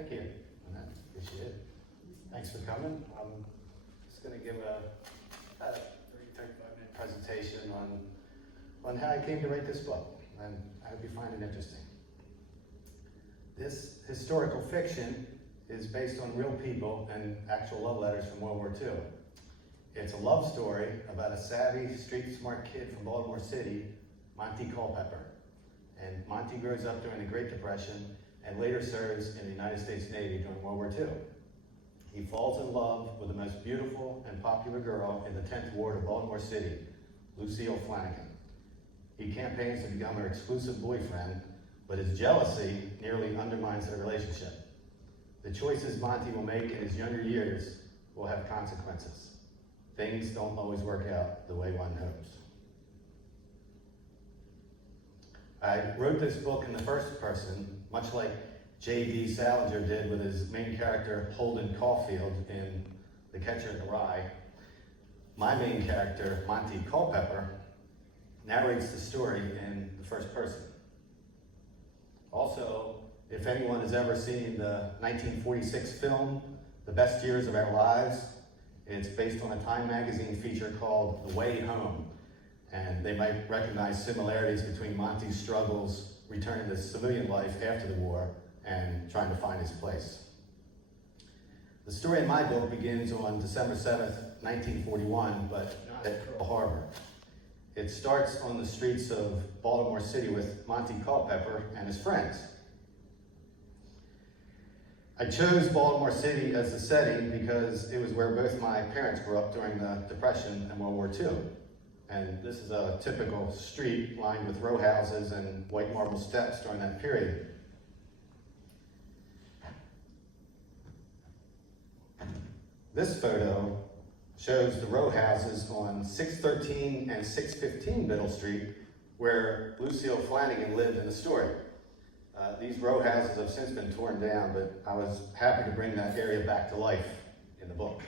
Thank you. Appreciate it. Thanks for coming. I'm just going to give a 35-minute presentation on how I came to write this book, and I hope you find it interesting. This historical fiction is based on real people and actual love letters from World War II. It's a love story about a savvy, street-smart kid from Baltimore City, Monty Culpepper. And Monty grows up during the Great Depression and later serves in the United States Navy during World War II. He falls in love with the most beautiful and popular girl in the 10th Ward of Baltimore City, Lucille Flanagan. He campaigns to become her exclusive boyfriend, but his jealousy nearly undermines their relationship. The choices Monty will make in his younger years will have consequences. Things don't always work out the way one hopes. I wrote this book in the first person, much like J.D. Salinger did with his main character, Holden Caulfield, in The Catcher in the Rye. My main character, Monty Culpepper, narrates the story in the first person. Also, if anyone has ever seen the 1946 film, The Best Years of Our Lives, it's based on a Time magazine feature called The Way Home. And they might recognize similarities between Monty's struggles returning to civilian life after the war and trying to find his place. The story in my book begins on December 7th, 1941, but not at Pearl Harbor. It starts on the streets of Baltimore City with Monty Culpepper and his friends. I chose Baltimore City as the setting because it was where both my parents grew up during the Depression and World War II. And this is a typical street lined with row houses and white marble steps during that period. This photo shows the row houses on 613 and 615 Middle Street, where Lucille Flanagan lived in the story. These row houses have since been torn down, but I was happy to bring that area back to life in the book.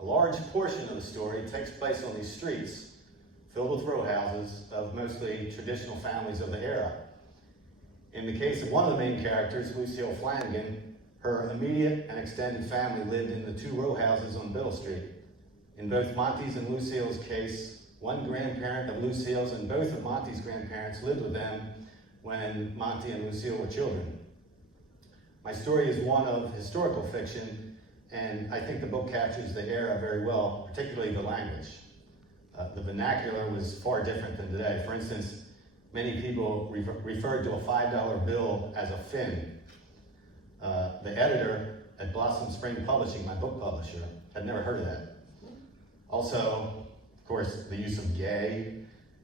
A large portion of the story takes place on these streets, filled with row houses of mostly traditional families of the era. In the case of one of the main characters, Lucille Flanagan, her immediate and extended family lived in the two row houses on Biddle Street. In both Monty's and Lucille's case, one grandparent of Lucille's and both of Monty's grandparents lived with them when Monty and Lucille were children. My story is one of historical fiction, and I think the book captures the era very well, particularly the language. The vernacular was far different than today. For instance, many people referred to a $5 bill as a fin. The editor at Blossom Spring Publishing, my book publisher, had never heard of that. Also, of course, the use of gay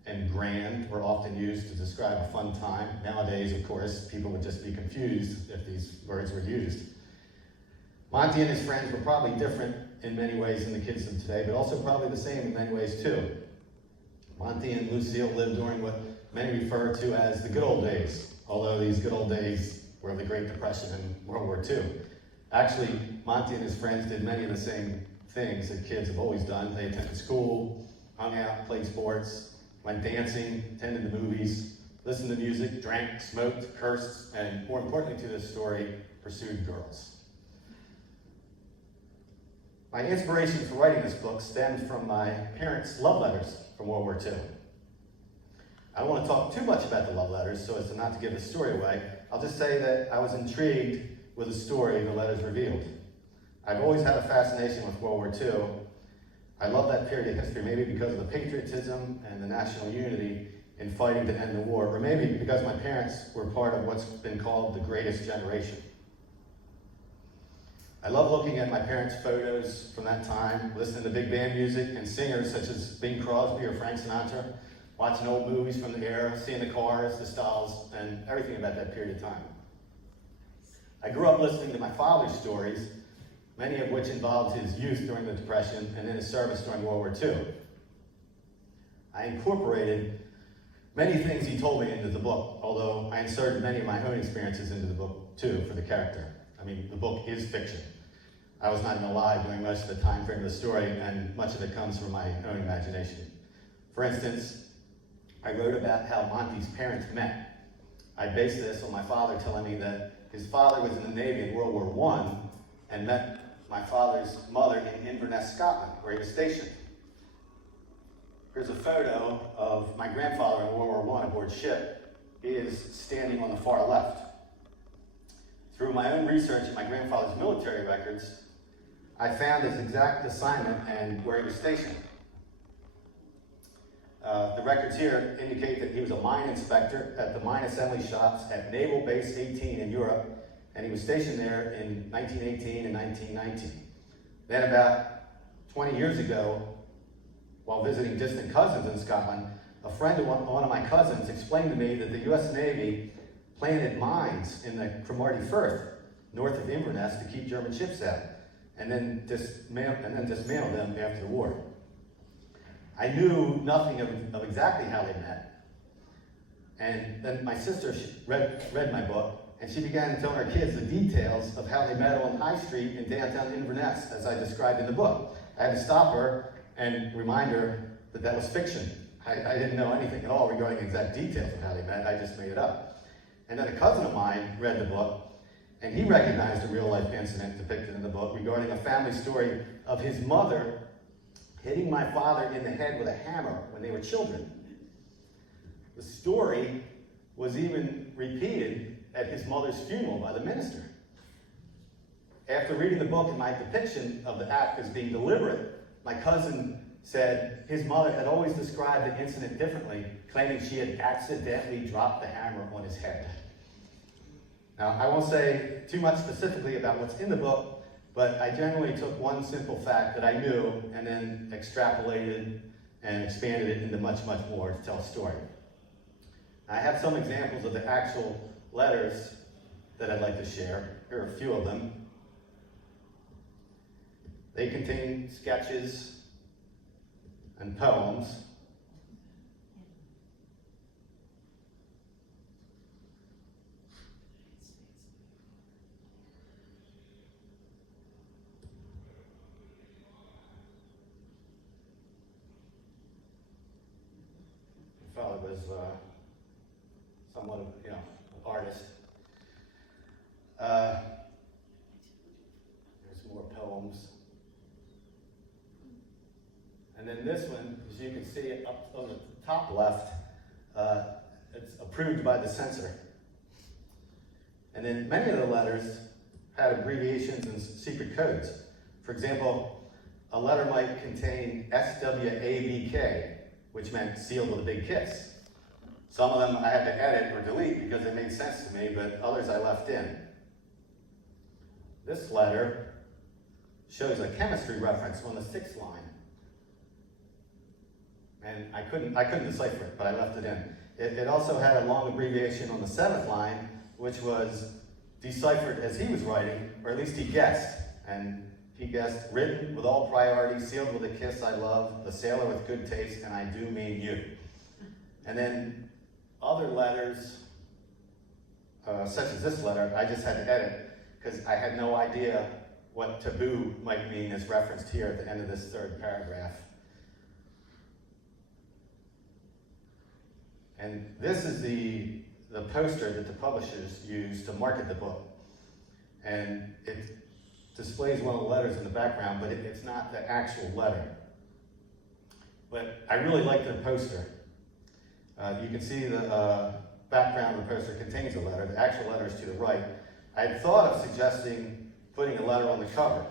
and grand were often used to describe a fun time. Nowadays, of course, people would just be confused if these words were used. Monty and his friends were probably different in many ways than the kids of today, but also probably the same in many ways too. Monty and Lucille lived during what many refer to as the good old days, although these good old days were the Great Depression and World War II. Actually, Monty and his friends did many of the same things that kids have always done. They attended school, hung out, played sports, went dancing, attended the movies, listened to music, drank, smoked, cursed, and more importantly to this story, pursued girls. My inspiration for writing this book stemmed from my parents' love letters from World War II. I don't want to talk too much about the love letters so as to not to give the story away. I'll just say that I was intrigued with the story the letters revealed. I've always had a fascination with World War II. I love that period of history, maybe because of the patriotism and the national unity in fighting to end the war, or maybe because my parents were part of what's been called the greatest generation. I love looking at my parents' photos from that time, listening to big band music and singers such as Bing Crosby or Frank Sinatra, watching old movies from the era, seeing the cars, the styles, and everything about that period of time. I grew up listening to my father's stories, many of which involved his youth during the Depression and then his service during World War II. I incorporated many things he told me into the book, although I inserted many of my own experiences into the book too for the character. I mean, the book is fiction. I was not alive during most of the time frame of the story, and much of it comes from my own imagination. For instance, I wrote about how Monty's parents met. I based this on my father telling me that his father was in the Navy in World War I and met my father's mother in Inverness, Scotland, where he was stationed. Here's a photo of my grandfather in World War I aboard ship. He is standing on the far left. Through my own research in my grandfather's military records, I found his exact assignment and where he was stationed. The records here indicate that he was a mine inspector at the mine assembly shops at Naval Base 18 in Europe, and he was stationed there in 1918 and 1919. Then about 20 years ago, while visiting distant cousins in Scotland, a friend of one of my cousins explained to me that the U.S. Navy planted mines in the Cromarty Firth, north of Inverness, to keep German ships out, and then dismantled them after the war. I knew nothing of exactly how they met. And then my sister read my book, and she began telling her kids the details of how they met on High Street in downtown Inverness, as I described in the book. I had to stop her and remind her that that was fiction. I didn't know anything at all regarding exact details of how they met. I just made it up. And then a cousin of mine read the book, and he recognized a real-life incident depicted in the book regarding a family story of his mother hitting my father in the head with a hammer when they were children. The story was even repeated at his mother's funeral by the minister. After reading the book and my depiction of the act as being deliberate, my cousin said his mother had always described the incident differently, claiming she had accidentally dropped the hammer on his head. Now, I won't say too much specifically about what's in the book, but I generally took one simple fact that I knew and then extrapolated and expanded it into much, much more to tell a story. I have some examples of the actual letters that I'd like to share. Here are a few of them. They contain sketches and poems. My father was somewhat of an artist. There's more poems. And then this one, as you can see up on the top left, it's approved by the censor. And then many of the letters had abbreviations and secret codes. For example, a letter might contain SWABK, which meant sealed with a big kiss. Some of them I had to edit or delete because they made sense to me, but others I left in. This letter shows a chemistry reference on the 6th line. And I couldn't decipher it, but I left it in. It also had a long abbreviation on the 7th line, which was deciphered as he was writing, or at least he guessed. And he guessed, written with all priority, sealed with a kiss I love, the sailor with good taste, and I do mean you. And then other letters, such as this letter, I just had to edit, because I had no idea what taboo might mean as referenced here at the end of this 3rd paragraph. And this is the poster that the publishers used to market the book. And it displays one of the letters in the background, but it's not the actual letter. But I really like their poster. You can see the background of the poster contains a letter. The actual letter is to the right. I had thought of suggesting putting a letter on the cover.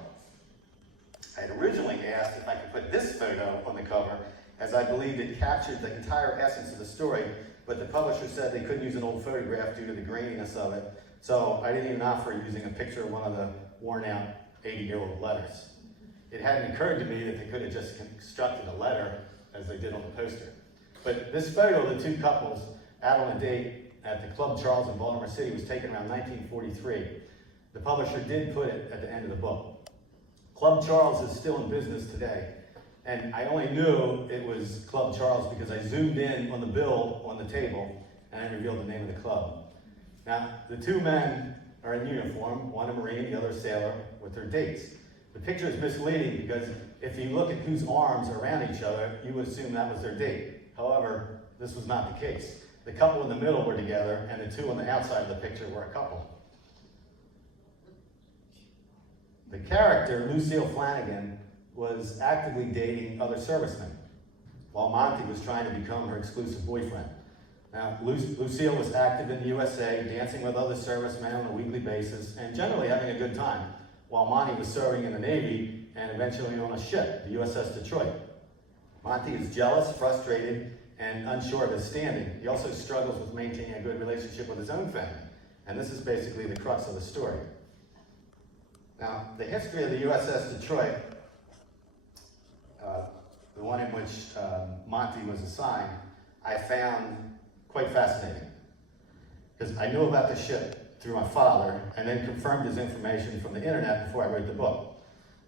I had originally asked if I could put this photo on the cover, as I believed it captured the entire essence of the story, but the publisher said they couldn't use an old photograph due to the graininess of it, so I didn't even offer using a picture of one of the worn-out 80-year-old letters. It hadn't occurred to me that they could have just constructed a letter as they did on the poster. But this photo of the two couples out on a date at the Club Charles in Baltimore City was taken around 1943. The publisher did put it at the end of the book. Club Charles is still in business today. And I only knew it was Club Charles because I zoomed in on the bill on the table and I revealed the name of the club. Now, the two men are in uniform, one a Marine, the other a sailor, with their dates. The picture is misleading because if you look at whose arms are around each other, you would assume that was their date. However, this was not the case. The couple in the middle were together, and the two on the outside of the picture were a couple. The character, Lucille Flanagan, was actively dating other servicemen, while Monty was trying to become her exclusive boyfriend. Now, Lucille was active in the USA, dancing with other servicemen on a weekly basis, and generally having a good time, while Monty was serving in the Navy and eventually on a ship, the USS Detroit. Monty is jealous, frustrated, and unsure of his standing. He also struggles with maintaining a good relationship with his own family, and this is basically the crux of the story. Now, the history of the USS Detroit, the one in which Monty was assigned, I found quite fascinating, because I knew about the ship through my father and then confirmed his information from the internet before I wrote the book.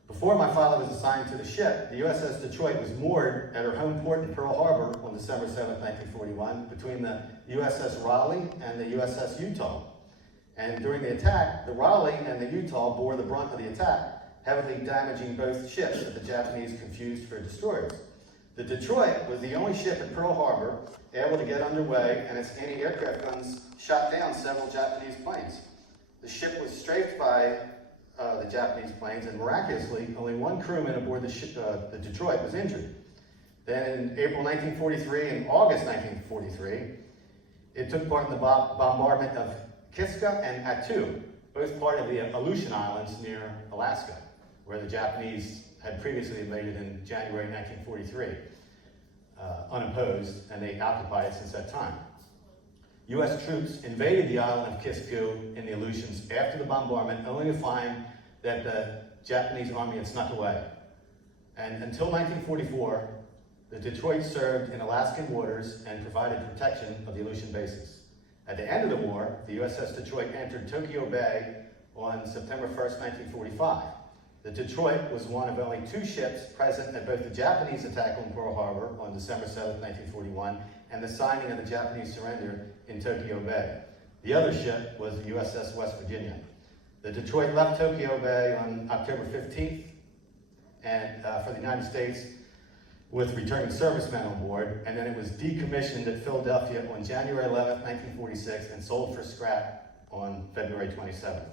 Before my father was assigned to the ship, the USS Detroit was moored at her home port in Pearl Harbor on December 7, 1941, between the USS Raleigh and the USS Utah. And during the attack, the Raleigh and the Utah bore the brunt of the attack, heavily damaging both ships that the Japanese confused for destroyers. The Detroit was the only ship in Pearl Harbor able to get underway, and its anti-aircraft guns shot down several Japanese planes. The ship was strafed by the Japanese planes, and miraculously, only one crewman aboard the Detroit was injured. Then in April 1943 and August 1943, it took part in the bombardment of Kiska and Attu, both part of the Aleutian Islands near Alaska, where the Japanese had previously invaded in January 1943, unopposed, and they occupied it since that time. U.S. troops invaded the island of Kiska in the Aleutians after the bombardment, only to find that the Japanese army had snuck away. And until 1944, the Detroit served in Alaskan waters and provided protection of the Aleutian bases. At the end of the war, the USS Detroit entered Tokyo Bay on September 1st, 1945. The Detroit was one of only two ships present at both the Japanese attack on Pearl Harbor on December 7th, 1941, and the signing of the Japanese surrender in Tokyo Bay. The other ship was the USS West Virginia. The Detroit left Tokyo Bay on October 15th and for the United States with returning servicemen on board, and then it was decommissioned at Philadelphia on January 11th, 1946, and sold for scrap on February 27th.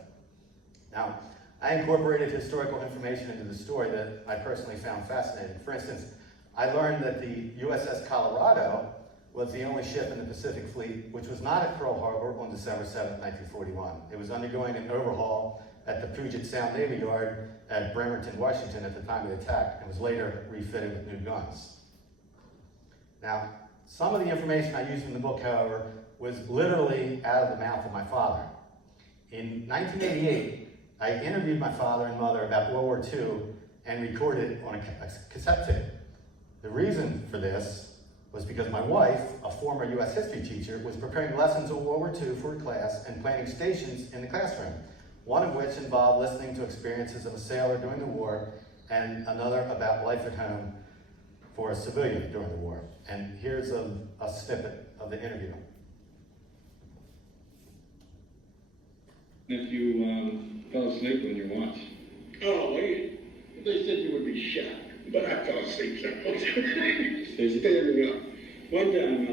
Now, I incorporated historical information into the story that I personally found fascinating. For instance, I learned that the USS Colorado was the only ship in the Pacific Fleet which was not at Pearl Harbor on December 7, 1941. It was undergoing an overhaul at the Puget Sound Navy Yard at Bremerton, Washington at the time of the attack, and was later refitted with new guns. Now, some of the information I used in the book, however, was literally out of the mouth of my father. In 1988, I interviewed my father and mother about World War II and recorded it on a cassette tape. The reason for this was because my wife, a former U.S. history teacher, was preparing lessons on World War II for her class and planning stations in the classroom, one of which involved listening to experiences of a sailor during the war and another about life at home for a civilian during the war. And here's a snippet of the interview. If you fell asleep when you watched? Oh, they said you would be shot, but I fell asleep several times. Standing up. One time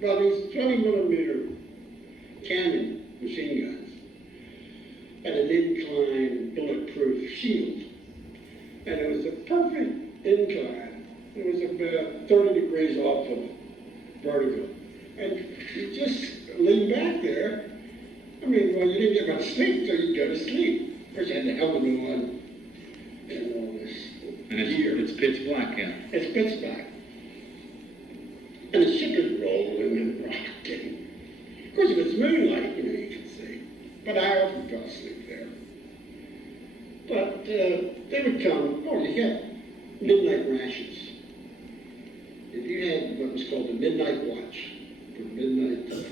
there was 20 millimeter cannon machine guns and an incline bulletproof shield. And it was a perfect incline. It was about 30 degrees off of vertical. And you just lean back there. I mean, well, you didn't get much sleep, so you go to sleep. Of course, you had the helmet on and all this gear. It's pitch black, yeah. It's pitch black. And the ship is rolling and rocking. Of course, if it's moonlight, you can see. But I often fell asleep there. But they would come, you had midnight rations. If you had what was called the midnight watch, from midnight to 4,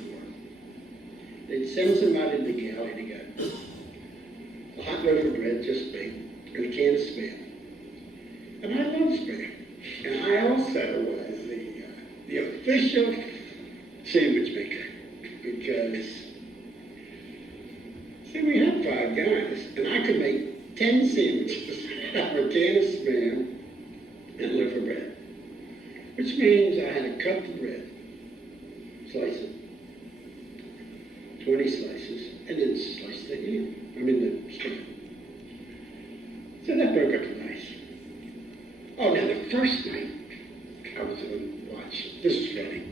they'd send somebody to the galley to get a hot loaf of bread, just baked, and a can of Spam. And I love Spam. And I also was the official sandwich maker, because, see, we had 5 guys, and I could make 10 sandwiches out of a can of Spam and a loaf of bread, which means I had to cut the bread, slice it, 20 slices, and then slice the ham. I mean the steak. So that broke up the ice. Oh, now the first night I was on watch. This is funny.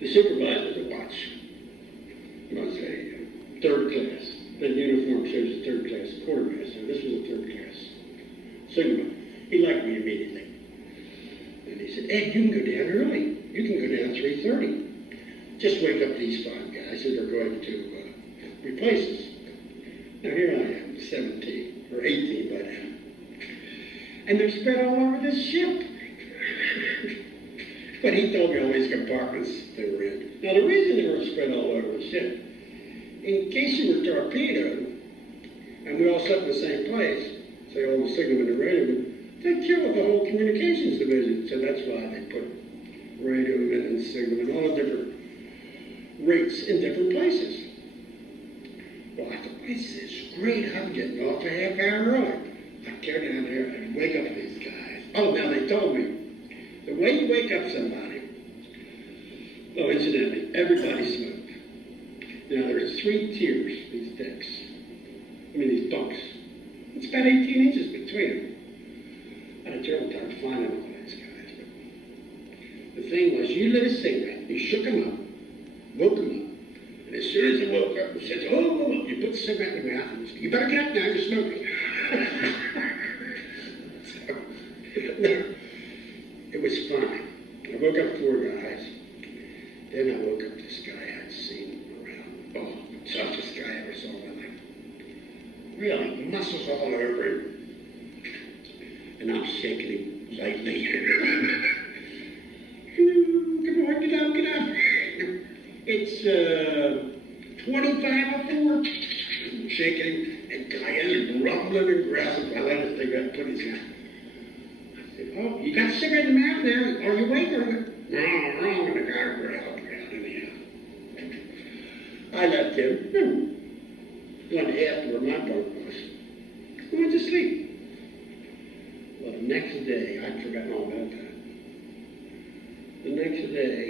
The supervisor of the watch was a third class. The uniform shows a third class quartermaster. This was a third class Sigma. He liked me immediately. And he said, Ed, you can go down early. You can go down 3:30. Just wake up these 5 guys that are going to replace us. Now here I am, 17 or 18 by now. And they're spread all over this ship. But he told me all these compartments they were in. Now the reason they were spread all over the ship, in case you were torpedoed, and we all slept in the same place, say all the signalmen and radiomen, they killed the whole communications division. So that's why they put radiomen and signalmen, all the different rates in different places. Well, I thought, this is great. I'm getting off a half hour early. I go down there and wake up these guys. Oh, now they told me, the way you wake up somebody, oh, incidentally, everybody smoked. Now, there's 3 tiers, these decks. I mean, these bunks. It's about 18 inches between them. I had a terrible time finding all these guys. But the thing was, you lit a cigarette, you shook them up, woke them up, and as soon as they woke up, you said, oh, you put the cigarette in their mouth, and you said, you better get up now, you're smoking. No, it was fine. I woke up 4 guys. Then I woke up this guy I'd seen around. Oh, the toughest guy I ever saw in my life. Really, muscles all over him. And I'm shaking him lightly. Come on, get up, get up. It's 25 or 4. I'm shaking him, and guy is rumbling and growling. I let his cigarette put his hand. Oh, you got a cigarette in the mouth now? Are you awake or what? No, wrong. And the guy growled anyhow. I left him. Went after where my bunk was. I went to sleep. Well, the next day, I'd forgotten all about that. The next day,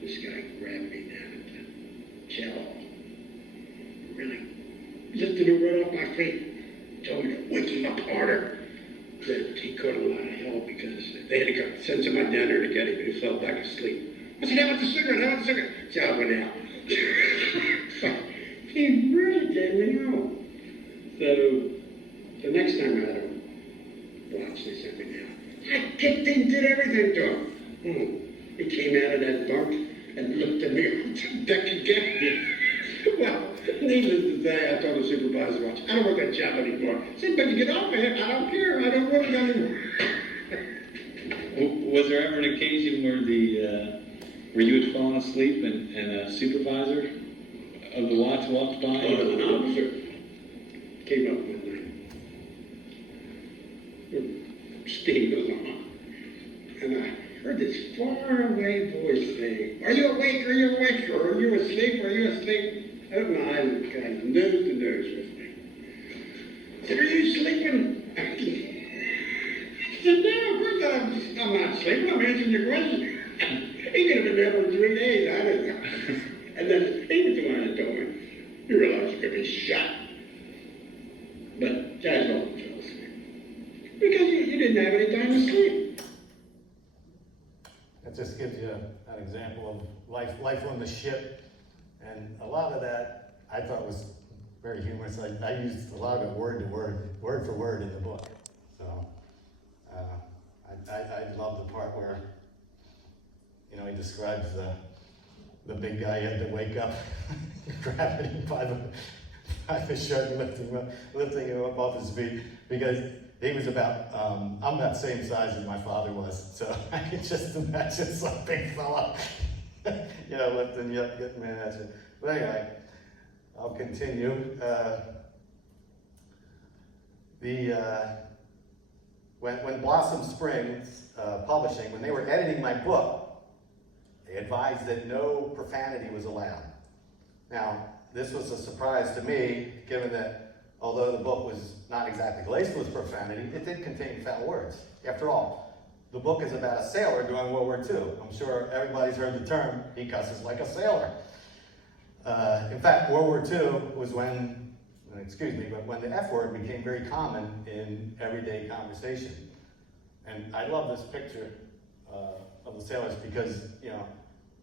this guy grabbed me down at the chow. Really? Lifted him right off my feet. Told me to wake him up harder. That he caught a lot of hell because they had to go send somebody down there to get him, and he fell back asleep. I said, how about the cigarette? How about the cigarette? So I went out. He really gave me hell. So the next time I had him watch, they sent me down. I kicked him, did everything to him. He came out of that bunk and looked at me on the deck again. Well, needless to say, I told the supervisor, watch, I don't want that job anymore. I said, but you get off of it. I don't care. I don't want it anymore. Was there ever an occasion where you had fallen asleep and a supervisor of the watch walked by? An officer came up one night. Steam was on. And I heard this faraway voice saying, are you awake? Are you awake? Or are you asleep? Are you asleep? I opened my eyes and the guy was nose to nose with me. I said, are you sleeping? I said, no, of course I'm not sleeping. I'm answering your question. He could have been there for 3 days. I don't know. And then he was the one that told me, you realize you could be shot. But guys all fell asleep. Because you didn't have any time to sleep. That just gives you an example of life on the ship. And a lot of that I thought was very humorous. I used a lot of it word for word in the book. So I love the part where, you know, he describes the big guy had to wake up, grabbing him by the shirt and lifting him up off his feet, because he was about, I'm about the same size as my father was, so I can just imagine some big fella, you know, lifting you up, getting mad at you. But anyway, I'll continue. When Blossom Springs Publishing, when they were editing my book, they advised that no profanity was allowed. Now, this was a surprise to me, given that although the book was not exactly laced with profanity, it did contain foul words. After all, the book is about a sailor during World War II. I'm sure everybody's heard the term, he cusses like a sailor. In fact, World War II was when, when the F word became very common in everyday conversation. And I love this picture of the sailors because,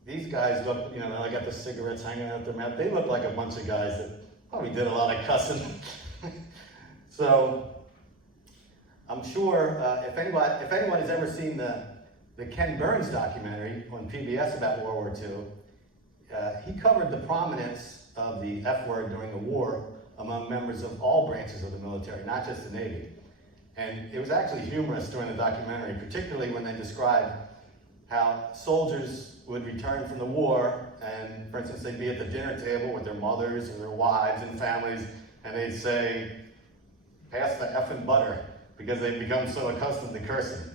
these guys look, they got the cigarettes hanging out their mouth. They look like a bunch of guys that probably did a lot of cussing. So, I'm sure if anyone has ever seen the Ken Burns documentary on PBS about World War II, he covered the prominence of the F word during the war among members of all branches of the military, not just the Navy. And it was actually humorous during the documentary, particularly when they described how soldiers would return from the war, and for instance, they'd be at the dinner table with their mothers or their wives and families, and they'd say, "Pass the effing butter," because they'd become so accustomed to cursing.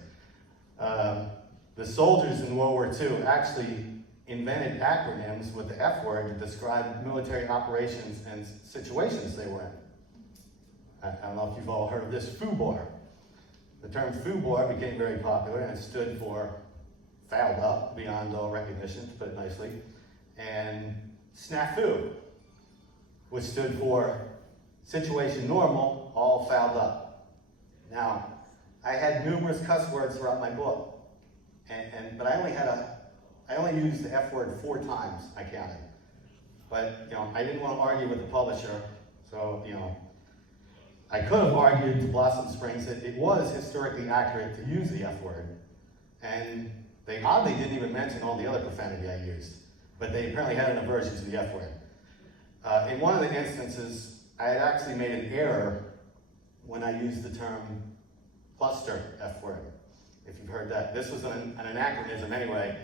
The soldiers in World War II actually invented acronyms with the F word to describe military operations and situations they were in. I don't know if you've all heard of this, FUBAR. The term FUBAR became very popular, and it stood for fouled up, beyond all recognition, to put it nicely, and SNAFU, which stood for situation normal, all fouled up. Now, I had numerous cuss words throughout my book, but I only used the F word 4 times, I counted. But, I didn't want to argue with the publisher, so, I could have argued to Blossom Springs that it was historically accurate to use the F word, and they oddly didn't even mention all the other profanity I used, but they apparently had an aversion to the F word. In one of the instances, I had actually made an error when I used the term cluster F word, if you've heard that. This was an anachronism anyway,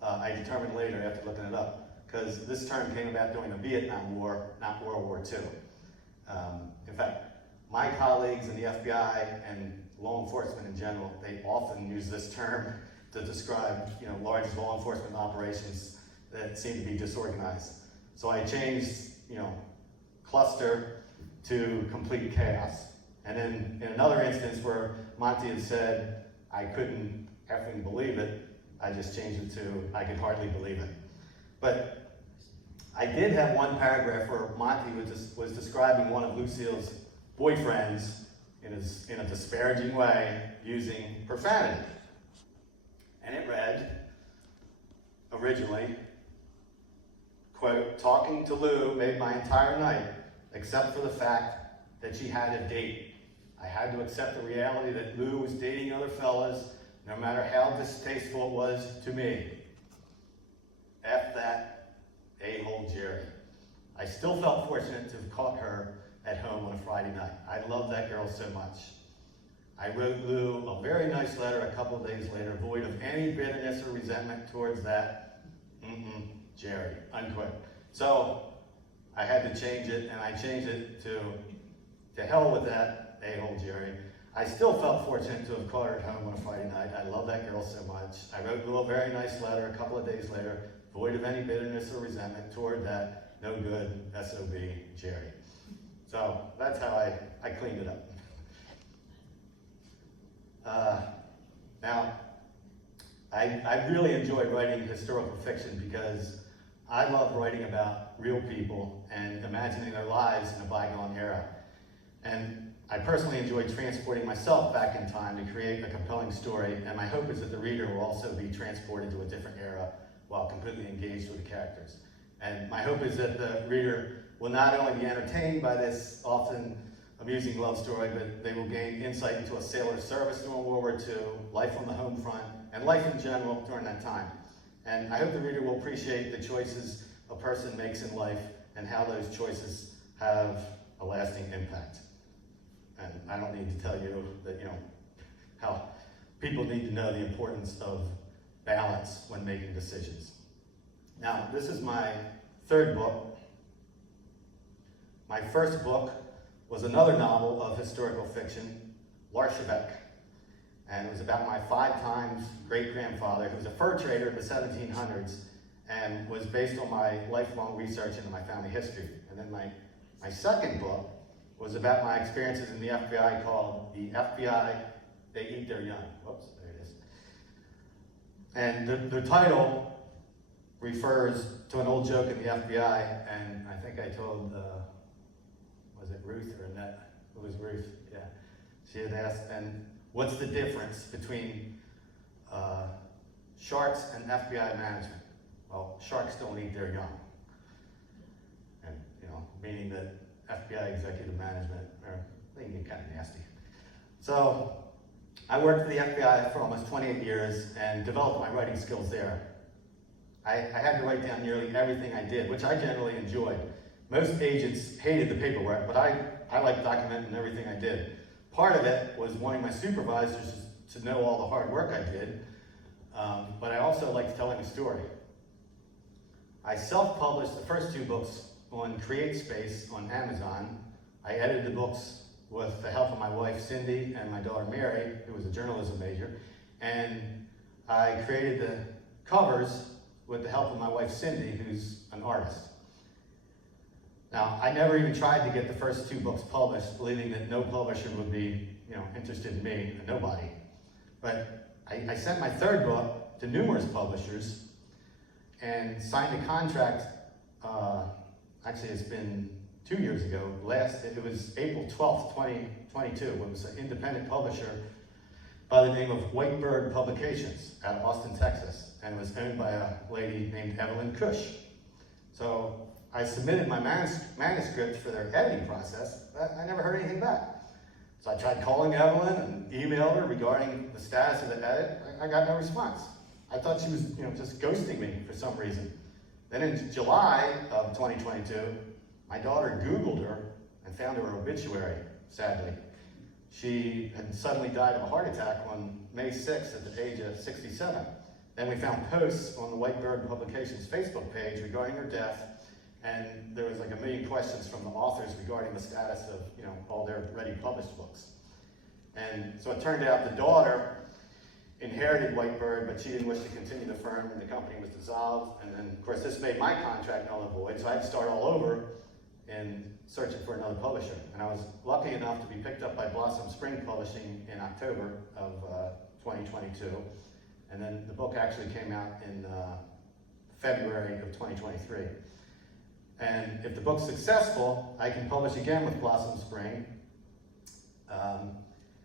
I determined later after looking it up, because this term came about during the Vietnam War, not World War II. In fact, my colleagues in the FBI and law enforcement in general, they often use this term to describe, large law enforcement operations that seem to be disorganized. So I changed, cluster to complete chaos. And then in another instance where Monty had said, I couldn't effing believe it, I just changed it to, I could hardly believe it. But I did have one paragraph where Monty was describing one of Lucille's boyfriends in a disparaging way using profanity. And it read, originally, quote, "Talking to Lou made my entire night, except for the fact that she had a date. I had to accept the reality that Lou was dating other fellas, no matter how distasteful it was to me. F that a-hole Jerry. I still felt fortunate to have caught her at home on a Friday night. I love that girl so much. I wrote Lou a very nice letter a couple of days later, void of any bitterness or resentment towards that, Jerry," unquote. So I had to change it, and I changed it to hell with that a-hole Jerry. I still felt fortunate to have caught her at home on a Friday night. I love that girl so much. I wrote Lou a very nice letter a couple of days later, void of any bitterness or resentment toward that no good SOB Jerry. So that's how I cleaned it up. Now, I really enjoy writing historical fiction because I love writing about real people and imagining their lives in a bygone era. And I personally enjoy transporting myself back in time to create a compelling story, and my hope is that the reader will also be transported to a different era while completely engaged with the characters. And my hope is that the reader will not only be entertained by this often amusing love story, but they will gain insight into a sailor's service during World War II, life on the home front, and life in general during that time. And I hope the reader will appreciate the choices a person makes in life and how those choices have a lasting impact. And I don't need to tell you that, how people need to know the importance of balance when making decisions. Now, this is my 3rd book. My first book was another novel of historical fiction, Larsh. And it was about my 5 times great-grandfather, who was a fur trader in the 1700s, and was based on my lifelong research into my family history. And then my second book was about my experiences in the FBI, called The FBI, They Eat Their Young. Whoops, there it is. And the title refers to an old joke in the FBI, and I think I told, was it Ruth or Annette? It was Ruth, yeah. She had asked, and what's the difference between sharks and FBI management? Well, sharks don't eat their young. And, meaning that FBI executive management, they can get kind of nasty. So, I worked for the FBI for almost 28 years and developed my writing skills there. I had to write down nearly everything I did, which I generally enjoyed. Most agents hated the paperwork, but I liked documenting everything I did. Part of it was wanting my supervisors to know all the hard work I did, but I also liked telling a story. I self-published the first 2 books on CreateSpace on Amazon. I edited the books with the help of my wife Cindy and my daughter Mary, who was a journalism major, and I created the covers with the help of my wife Cindy, who's an artist. Now, I never even tried to get the first 2 books published, believing that no publisher would be, interested in me, nobody. But I sent my 3rd book to numerous publishers and signed a contract. Actually, it's been 2 years ago. It was April 12th, 2022. It was an independent publisher by the name of Whitebird Publications out of Austin, Texas, and it was owned by a lady named Evelyn Cush. So I submitted my manuscript for their editing process, but I never heard anything back. So I tried calling Evelyn and emailed her regarding the status of the edit. I got no response. I thought she was, just ghosting me for some reason. Then in July of 2022, my daughter Googled her and found her obituary, sadly. She had suddenly died of a heart attack on May 6th at the age of 67. Then we found posts on the Whitebird Publications Facebook page regarding her death, and there was like 1 million questions from the authors regarding the status of, all their already published books. And so it turned out the daughter inherited Whitebird, but she didn't wish to continue the firm, and the company was dissolved. And then, of course, this made my contract null and void, so I had to start all over in searching for another publisher. And I was lucky enough to be picked up by Blossom Spring Publishing in October of 2022. And then the book actually came out in February of 2023. And if the book's successful, I can publish again with Blossom Spring.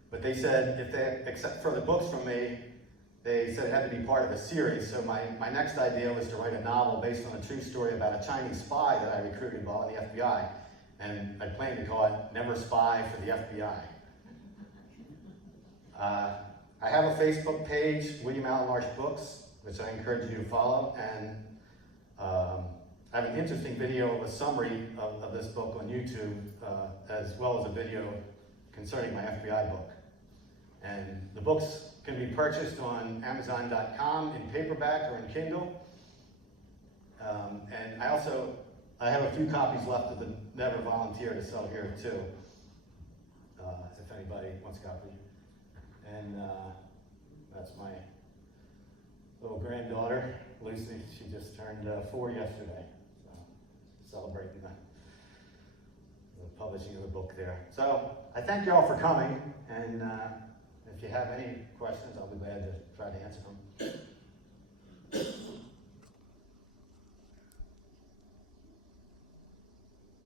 But they said if they accept further books from me, they said it had to be part of a series. So my next idea was to write a novel based on a true story about a Chinese spy that I recruited while in the FBI. And I plan to call it Never Spy for the FBI. I have a Facebook page, William Allen Larsh Books, which I encourage you to follow. And I have an interesting video of a summary of this book on YouTube, as well as a video concerning my FBI book. And the books can be purchased on Amazon.com in paperback or in Kindle. And I have a few copies left of the Never Volunteer to sell here too, if anybody wants a copy. And that's my little granddaughter, Lucy. She just turned 4 yesterday, so celebrating the publishing of the book there. So I thank you all for coming, and if you have any questions, I'll be glad to try to answer them.